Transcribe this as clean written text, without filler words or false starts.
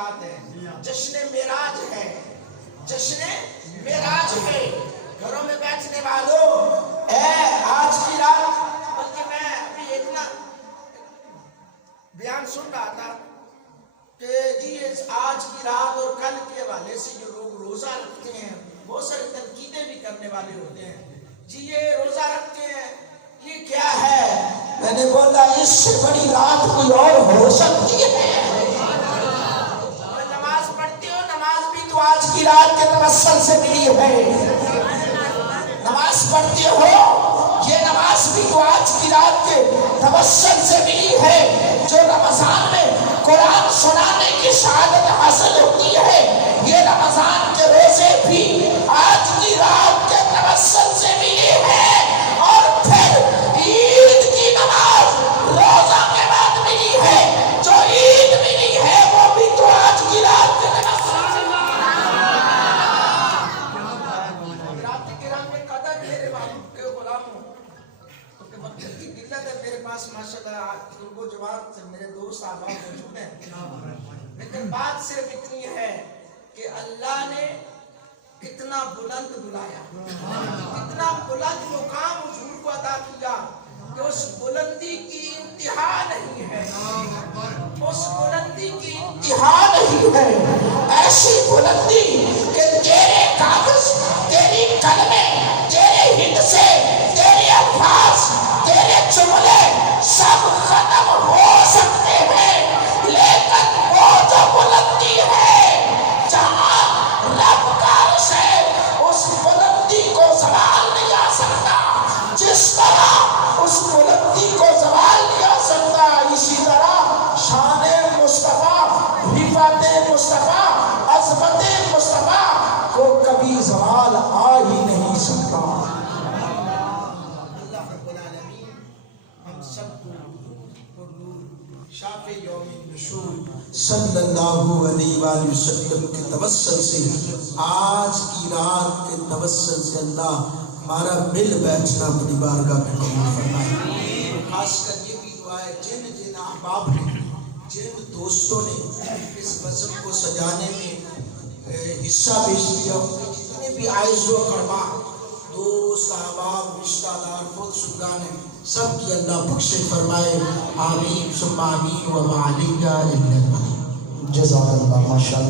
رات ہے، جشن معراج ہے، جشن معراج ہے۔ گھروں میں بیٹھنے والوں، اے آج کی رات، بلکہ میں ابھی ایک نا بیان سن رہا تھا کہ جی آج کی رات اور کل کے حوالے سے جو لوگ روزہ رکھتے ہیں بہت ساری تنقیدیں بھی کرنے والے ہوتے ہیں، جی یہ روزہ رکھتے ہیں یہ کیا ہے؟ میں نے بولا اس سے بڑی رات کوئی اور ہو سکتی ہے؟ نماز پڑھتے ہو، نماز بھی تو آج کی رات کے توسل سے ملی ہے۔ نماز پڑھتے ہو، یہ نماز بھی تو آج کی رات کے توسل سے ملی ہے۔ جو رمضان میں قرآن سنانے کی شہادت حاصل ہوتی ہے، یہ رمضان کے روزے بھی آج کی رات کے توسل سے ملی ہے۔ اور پھر عید کی نماز روزہ کے بعد ملی ہے، جو عید ملی ہے وہ بھی تو آج کی رات کے توسل سے ملی ہے۔ رات کرام میں قدر میرے معلوم کے غلاموں، کیونکہ وقت کی قلت ہے، میرے پاس ماشاءاللہ وہ جواب سے میرے دوست احباب موجود ہیں، لیکن بات صرف اتنی ہے کہ اللہ نے کتنا بلند بلایا، کتنا بلند مقام حضور کو عطا کیا کہ اس بلندی کی انتہا نہیں ہے، اس بلندی کی انتہا نہیں ہے۔ ایسی بلندی کہ تیرے کاغذ، تیری کلمے، تیرے ہندسے، تیرے الفاظ، تیرے جملے سب ختم ہو سکتے ہیں، لیکن وہ جو بلندی ہے جہاں رب کا عرش ہے، اس بلندی کو زوال نہیں آ سکتا۔ جس طرح اس بلندی کو زوال نہیں آ سکتا، اسی طرح شان مصطفیٰ، حفاظت مصطفیٰ، عظمت مصطفیٰ کو کبھی زوال آ ہی نہیں سکتا۔ اللہ رب العالمین ہم سب کو شافع یوم النشور صلی اللہ علیہ وآلہ وسلم کے توسل سے، آج کی رات کے توسل سے اللہ ہمارا مل بیٹھنا اپنی بارگاہ میں قبول فرمائے۔ خاص کر یہ بھی دعا ہے جن جن احباب نے، جن دوستوں نے اس بزم کو سجانے میں حصہ پیش کیا، جتنے بھی عائز و اقربا، دوست احباب، رشتہ دار، خود شدگان ہیں، سب کی اللہ بخش فرمائے، آمین ثم آمین وما علیہ الا البلاغ۔ جزاک اللہ، ماشاءاللہ۔